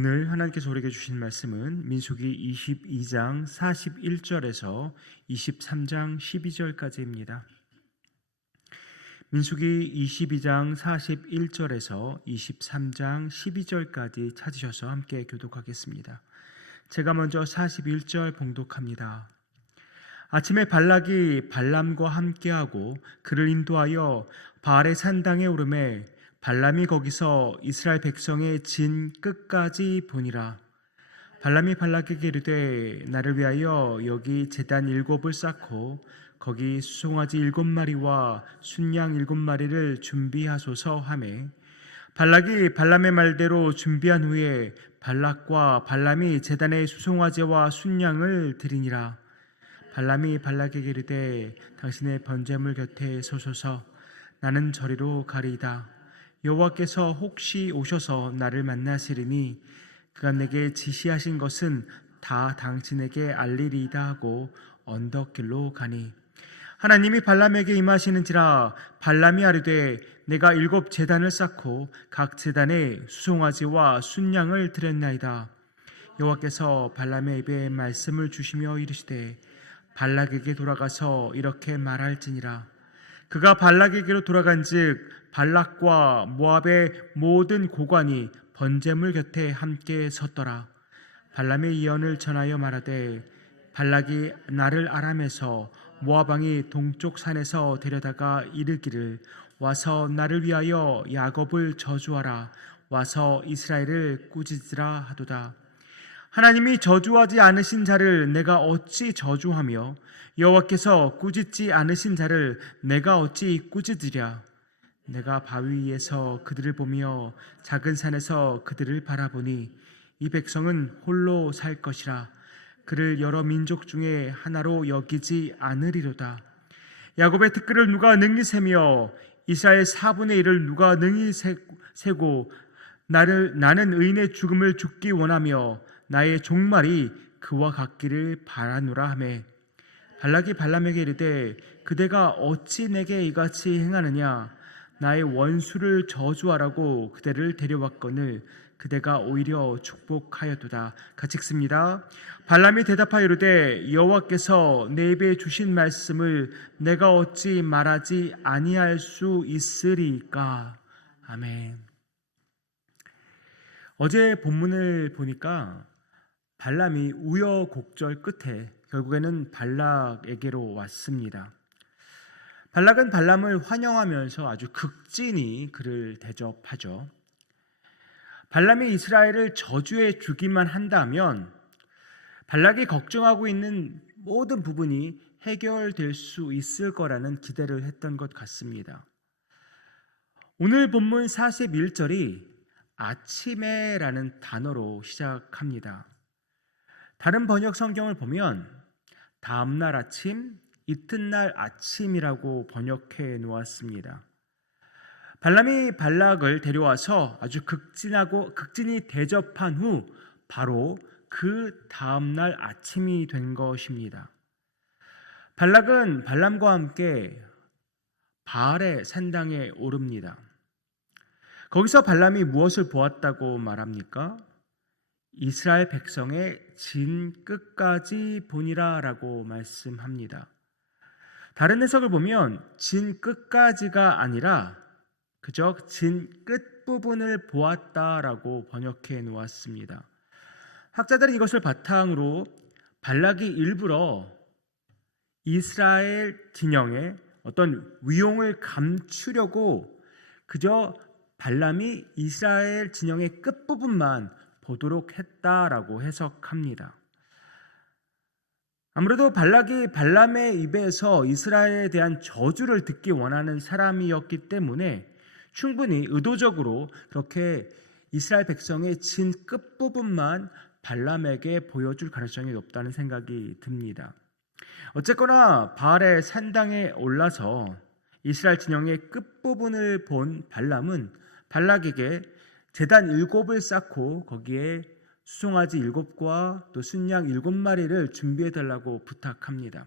오늘 하나님께서 우리에게 주신 말씀은 민수기 22장 41절에서 23장 12절까지입니다. 민수기 22장 41절에서 23장 12절까지 찾으셔서 함께 교독하겠습니다. 제가 먼저 41절 봉독합니다. 아침에 발락이 발람과 함께하고 그를 인도하여 바알의 산당에 오르매 발람이 거기서 이스라엘 백성의 진 끝까지 보니라. 발람이 발락에게 이르되 나를 위하여 여기 제단 7을 쌓고 거기 수송아지 7마리와 순양 7마리를 준비하소서 하매 발락이 발람의 말대로 준비한 후에 발락과 발람이 제단에 수송아지와 순양을 드리니라. 발람이 발락에게 이르되 당신의 번제물 곁에 서소서. 나는 저리로 가리이다. 여호와께서 혹시 오셔서 나를 만나시리니 그가 내게 지시하신 것은 다 당신에게 알리리이다 하고 언덕길로 가니 하나님이 발람에게 임하시는지라. 발람이 아뢰되 내가 7 제단을 쌓고 각 제단에 수송아지와 순양을 드렸나이다. 여호와께서 발람의 입에 말씀을 주시며 이르시되 발락에게 돌아가서 이렇게 말할지니라. 그가 발락에게로 돌아간즉 발락과 모압의 모든 고관이 번제물 곁에 함께 섰더라. 발람의 예언을 전하여 말하되 발락이 나를 아람에서 모압 왕이 동쪽 산에서 데려다가 이르기를 와서 나를 위하여 야곱을 저주하라. 와서 이스라엘을 꾸짖으라 하도다. 하나님이 저주하지 않으신 자를 내가 어찌 저주하며 여호와께서 꾸짖지 않으신 자를 내가 어찌 꾸짖으랴. 내가 바위 위에서 그들을 보며 작은 산에서 그들을 바라보니 이 백성은 홀로 살 것이라. 그를 여러 민족 중에 하나로 여기지 않으리로다. 야곱의 티끌을 누가 능히 세며 이스라엘 4분의 1을 누가 능히 세고 나는 의인의 죽음을 죽기 원하며 나의 종말이 그와 같기를 바라노라 하매 발락이 발람에게 이르되 그대가 어찌 내게 이같이 행하느냐. 나의 원수를 저주하라고 그대를 데려왔거늘 그대가 오히려 축복하였도다. 같이 읽습니다. 발람이 대답하여 이르되 여호와께서 내 입에 주신 말씀을 내가 어찌 말하지 아니할 수 있으리까. 아멘. 어제 본문을 보니까 발람이 우여곡절 끝에 결국에는 발락에게로 왔습니다. 발락은 발람을 환영하면서 아주 극진히 그를 대접하죠. 발람이 이스라엘을 저주해 주기만 한다면 발락이 걱정하고 있는 모든 부분이 해결될 수 있을 거라는 기대를 했던 것 같습니다. 오늘 본문 41절이 아침에라는 단어로 시작합니다. 다른 번역 성경을 보면 다음날 아침, 이튿날 아침이라고 번역해 놓았습니다. 발람이 발락을 데려와서 아주 극진히 대접한 후 바로 그 다음날 아침이 된 것입니다. 발락은 발람과 함께 바알의 산당에 오릅니다. 거기서 발람이 무엇을 보았다고 말합니까? 이스라엘 백성의 진 끝까지 보니라 라고 말씀합니다. 다른 해석을 보면 진 끝까지가 아니라 그저 진 끝부분을 보았다라고 번역해 놓았습니다. 학자들은 이것을 바탕으로 발락이 일부러 이스라엘 진영의 어떤 위용을 감추려고 그저 발람이 이스라엘 진영의 끝부분만 보도록 했다라고 해석합니다. 아무래도 발락이 발람의 입에서 이스라엘에 대한 저주를 듣기 원하는 사람이었기 때문에 충분히 의도적으로 그렇게 이스라엘 백성의 진 끝부분만 발람에게 보여줄 가능성이 높다는 생각이 듭니다. 어쨌거나 바알의 산당에 올라서 이스라엘 진영의 끝부분을 본 발람은 발락에게 제단 7을 쌓고 거기에 수송아지 7과 또 순양 7마리를 준비해달라고 부탁합니다.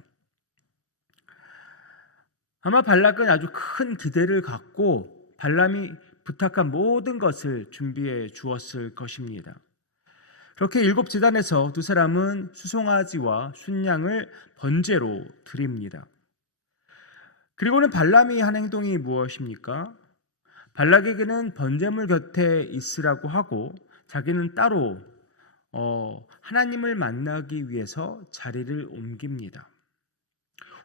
아마 발락은 아주 큰 기대를 갖고 발람이 부탁한 모든 것을 준비해 주었을 것입니다. 그렇게 일곱 제단에서 두 사람은 수송아지와 순양을 번제로 드립니다. 그리고는 발람이 한 행동이 무엇입니까? 발락에게는 번제물 곁에 있으라고 하고 자기는 따로 하나님을 만나기 위해서 자리를 옮깁니다.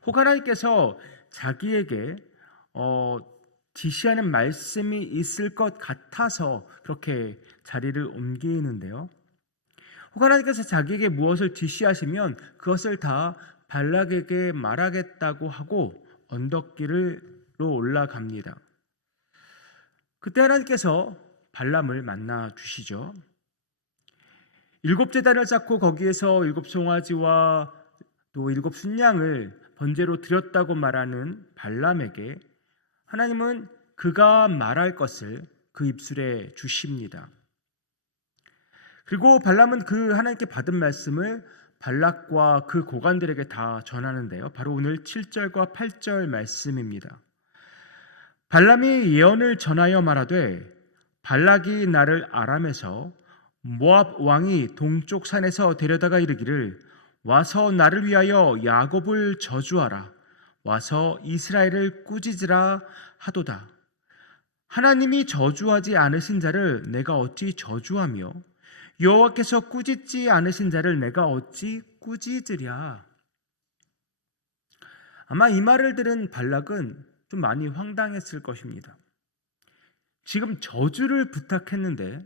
혹 하나님께서 자기에게 지시하는 말씀이 있을 것 같아서 그렇게 자리를 옮기는데요. 혹 하나님께서 자기에게 무엇을 지시하시면 그것을 다 발락에게 말하겠다고 하고 언덕길로 올라갑니다. 그때 하나님께서 발람을 만나 주시죠. 일곱 제단을 쌓고 거기에서 일곱 송아지와 또 일곱 순양을 번제로 드렸다고 말하는 발람에게 하나님은 그가 말할 것을 그 입술에 주십니다. 그리고 발람은 그 하나님께 받은 말씀을 발락과 그 고관들에게 다 전하는데요. 바로 오늘 7절과 8절 말씀입니다. 발람이 예언을 전하여 말하되 발락이 나를 아람에서 모압 왕이 동쪽 산에서 데려다가 이르기를 와서 나를 위하여 야곱을 저주하라 와서 이스라엘을 꾸짖으라 하도다. 하나님이 저주하지 않으신 자를 내가 어찌 저주하며 여호와께서 꾸짖지 않으신 자를 내가 어찌 꾸짖으랴. 아마 이 말을 들은 발락은 좀 많이 황당했을 것입니다. 지금 저주를 부탁했는데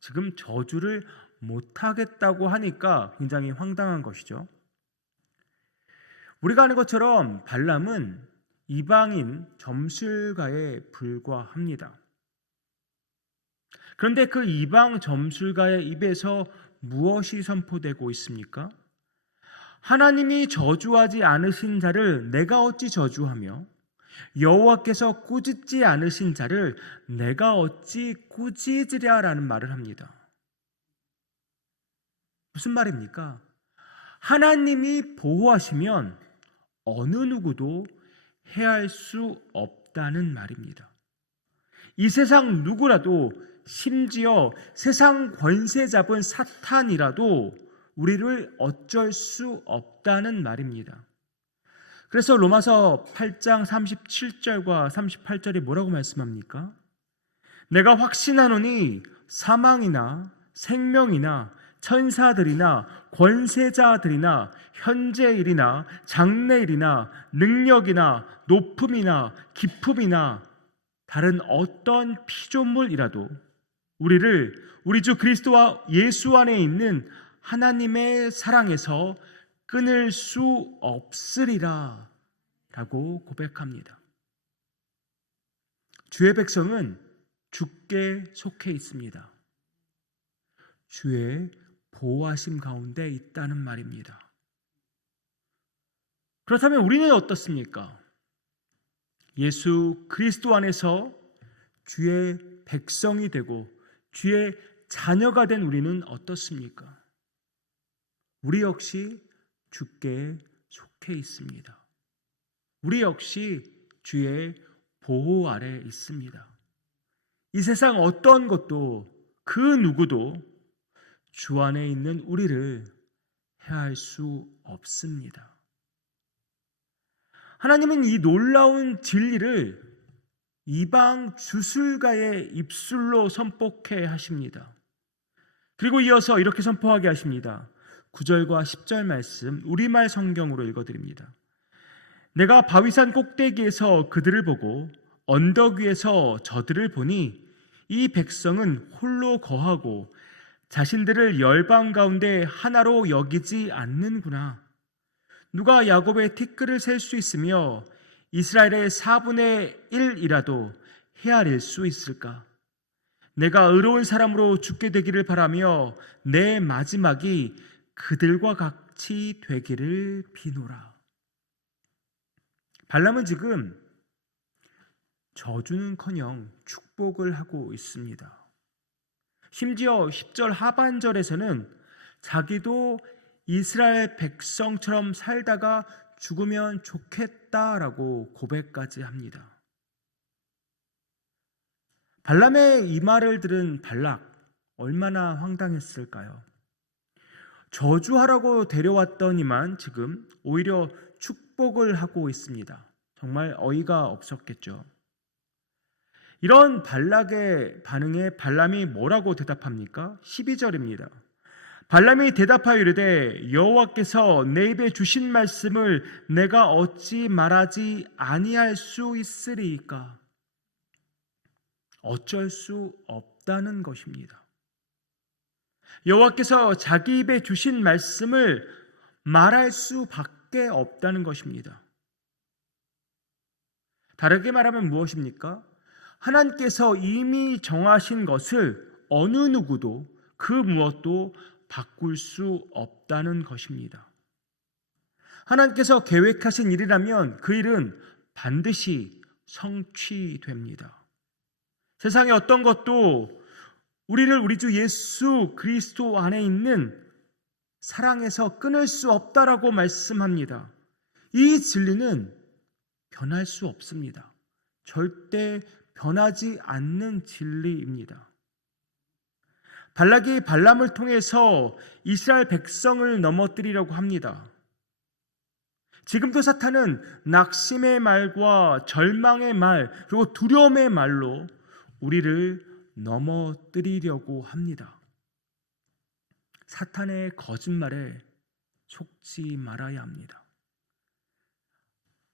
지금 저주를 못하겠다고 하니까 굉장히 황당한 것이죠. 우리가 아는 것처럼 발람은 이방인 점술가에 불과합니다. 그런데 그 이방 점술가의 입에서 무엇이 선포되고 있습니까? 하나님이 저주하지 않으신 자를 내가 어찌 저주하며 여호와께서 꾸짖지 않으신 자를 내가 어찌 꾸짖으랴라는 말을 합니다. 무슨 말입니까? 하나님이 보호하시면 어느 누구도 해할 수 없다는 말입니다. 이 세상 누구라도 심지어 세상 권세 잡은 사탄이라도 우리를 어쩔 수 없다는 말입니다. 그래서 로마서 8장 37절과 38절이 뭐라고 말씀합니까? 내가 확신하노니 사망이나 생명이나 천사들이나 권세자들이나 현재일이나 장래일이나 능력이나 높음이나 깊음이나 다른 어떤 피조물이라도 우리를 우리 주 그리스도와 예수 안에 있는 하나님의 사랑에서 끊을 수 없으리라 라고 고백합니다. 주의 백성은 주께 속해 있습니다. 주의 보호하심 가운데 있다는 말입니다. 그렇다면 우리는 어떻습니까? 예수 그리스도 안에서 주의 백성이 되고 주의 자녀가 된 우리는 어떻습니까? 우리 역시 주께 속해 있습니다. 우리 역시 주의 보호 아래 있습니다. 이 세상 어떤 것도 그 누구도 주 안에 있는 우리를 해할 수 없습니다. 하나님은 이 놀라운 진리를 이방 주술가의 입술로 선포케 하십니다. 그리고 이어서 이렇게 선포하게 하십니다. 9절과 10절 말씀 우리말 성경으로 읽어드립니다. 내가 바위산 꼭대기에서 그들을 보고 언덕 위에서 저들을 보니 이 백성은 홀로 거하고 자신들을 열방 가운데 하나로 여기지 않는구나. 누가 야곱의 티끌을 셀 수 있으며 이스라엘의 4분의 1이라도 헤아릴 수 있을까? 내가 의로운 사람으로 죽게 되기를 바라며 내 마지막이 그들과 같이 되기를 비노라. 발람은 지금 저주는커녕 축복을 하고 있습니다. 심지어 10절 하반절에서는 자기도 이스라엘 백성처럼 살다가 죽으면 좋겠다라고 고백까지 합니다. 발람의 이 말을 들은 발락 얼마나 황당했을까요? 저주하라고 데려왔더니만 지금 오히려 축복을 하고 있습니다. 정말 어이가 없었겠죠. 이런 발락의 반응에 발람이 뭐라고 대답합니까? 12절입니다. 발람이 대답하여 이르되 여호와께서 내 입에 주신 말씀을 내가 어찌 말하지 아니할 수 있으리이까? 어쩔 수 없다는 것입니다. 여호와께서 자기 입에 주신 말씀을 말할 수밖에 없다는 것입니다. 다르게 말하면 무엇입니까? 하나님께서 이미 정하신 것을 어느 누구도 그 무엇도 바꿀 수 없다는 것입니다. 하나님께서 계획하신 일이라면 그 일은 반드시 성취됩니다. 세상의 어떤 것도 우리를 우리 주 예수 그리스도 안에 있는 사랑에서 끊을 수 없다라고 말씀합니다. 이 진리는 변할 수 없습니다. 절대 변하지 않는 진리입니다. 발락이 발람을 통해서 이스라엘 백성을 넘어뜨리려고 합니다. 지금도 사탄은 낙심의 말과 절망의 말 그리고 두려움의 말로 우리를 넘어뜨리려고 합니다. 사탄의 거짓말에 속지 말아야 합니다.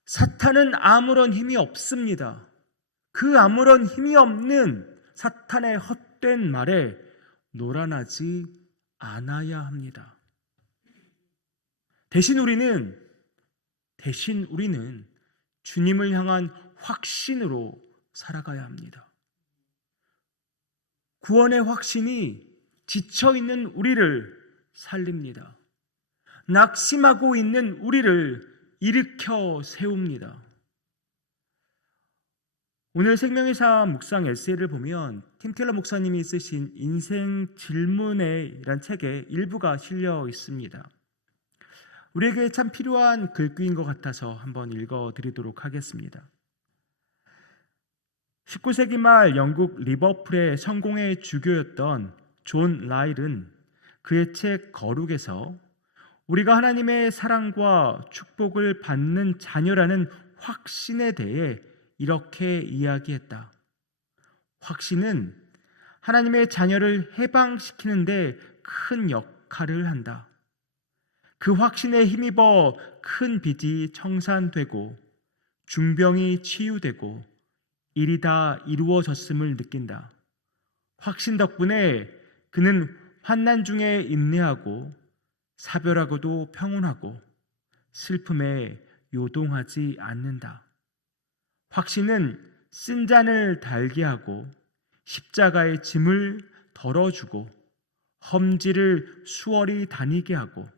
사탄은 아무런 힘이 없습니다. 그 아무런 힘이 없는 사탄의 헛된 말에 놀아나지 않아야 합니다. 대신 우리는 주님을 향한 확신으로 살아가야 합니다. 구원의 확신이 지쳐있는 우리를 살립니다. 낙심하고 있는 우리를 일으켜 세웁니다. 오늘 생명의 삶 묵상 에세이를 보면 팀 켈러 목사님이 쓰신 인생 질문에라는 책에 일부가 실려 있습니다. 우리에게 참 필요한 글귀인 것 같아서 한번 읽어드리도록 하겠습니다. 19세기 말 영국 리버풀의 성공의 주교였던 존 라일은 그의 책 거룩에서 우리가 하나님의 사랑과 축복을 받는 자녀라는 확신에 대해 이렇게 이야기했다. 확신은 하나님의 자녀를 해방시키는데 큰 역할을 한다. 그 확신에 힘입어 큰 빚이 청산되고 중병이 치유되고 일이 다 이루어졌음을 느낀다. 확신 덕분에 그는 환난 중에 인내하고 사별하고도 평온하고 슬픔에 요동하지 않는다. 확신은 쓴 잔을 달게 하고 십자가의 짐을 덜어주고 험지를 수월히 다니게 하고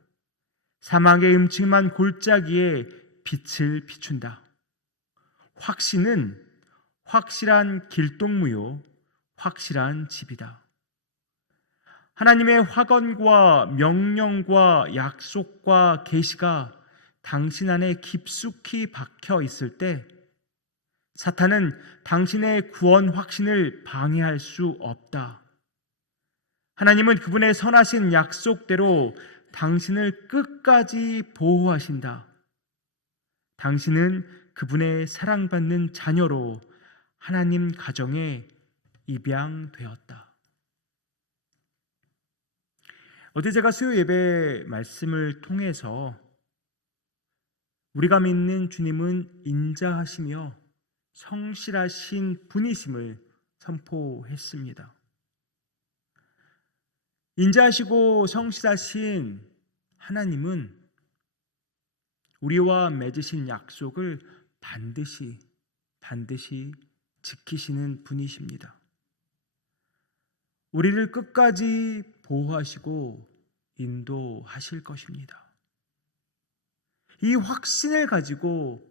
사막의 음침한 골짜기에 빛을 비춘다. 확신은 확실한 길동무요 확실한 집이다. 하나님의 확언과 명령과 약속과 계시가 당신 안에 깊숙이 박혀 있을 때 사탄은 당신의 구원 확신을 방해할 수 없다. 하나님은 그분의 선하신 약속대로 당신을 끝까지 보호하신다. 당신은 그분의 사랑받는 자녀로 하나님 가정에 입양되었다. 어제 제가 수요 예배 말씀을 통해서 우리가 믿는 주님은 인자하시며 성실하신 분이심을 선포했습니다. 인자하시고 성실하신 하나님은 우리와 맺으신 약속을 반드시 지키시는 분이십니다. 우리를 끝까지 보호하시고 인도하실 것입니다. 이 확신을 가지고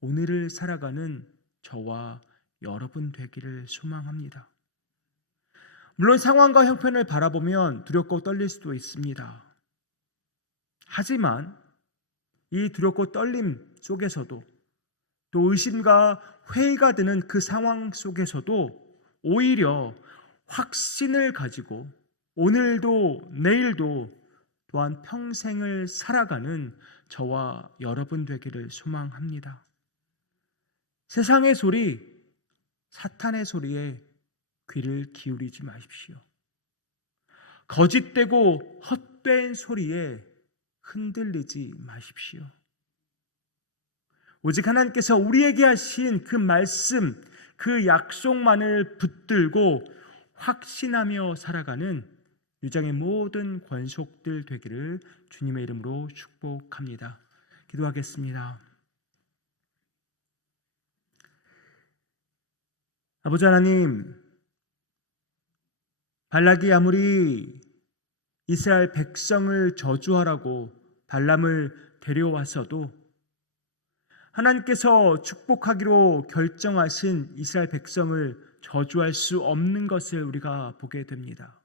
오늘을 살아가는 저와 여러분 되기를 소망합니다. 물론 상황과 형편을 바라보면 두렵고 떨릴 수도 있습니다. 하지만 이 두렵고 떨림 속에서도 또 의심과 회의가 드는 그 상황 속에서도 오히려 확신을 가지고 오늘도 내일도 또한 평생을 살아가는 저와 여러분 되기를 소망합니다. 세상의 소리, 사탄의 소리에 귀를 기울이지 마십시오. 거짓되고 헛된 소리에 흔들리지 마십시오. 오직 하나님께서 우리에게 하신 그 말씀, 그 약속만을 붙들고 확신하며 살아가는 유장의 모든 권속들 되기를 주님의 이름으로 축복합니다. 기도하겠습니다. 아버지 하나님, 발락이 아무리 이스라엘 백성을 저주하라고 발람을 데려왔어도 하나님께서 축복하기로 결정하신 이스라엘 백성을 저주할 수 없는 것을 우리가 보게 됩니다.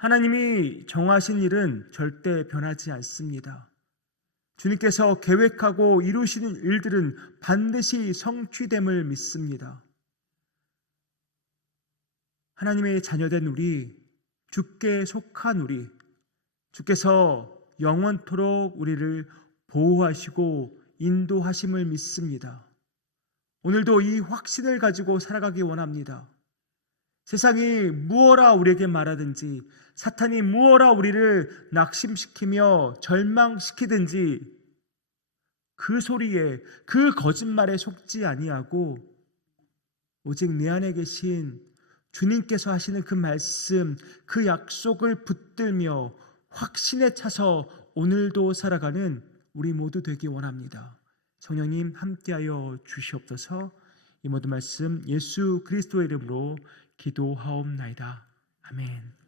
하나님이 정하신 일은 절대 변하지 않습니다. 주님께서 계획하고 이루시는 일들은 반드시 성취됨을 믿습니다. 하나님의 자녀된 우리, 주께 속한 우리, 주께서 영원토록 우리를 보호하시고 인도하심을 믿습니다. 오늘도 이 확신을 가지고 살아가기 원합니다. 세상이 무엇라 우리에게 말하든지, 사탄이 무엇라 우리를 낙심시키며 절망시키든지 그 소리에, 그 거짓말에 속지 아니하고 오직 내 안에 계신 주님께서 하시는 그 말씀, 그 약속을 붙들며 확신에 차서 오늘도 살아가는 우리 모두 되기 원합니다. 성령님 함께하여 주시옵소서. 이 모든 말씀 예수 그리스도의 이름으로 기도하옵나이다. 아멘.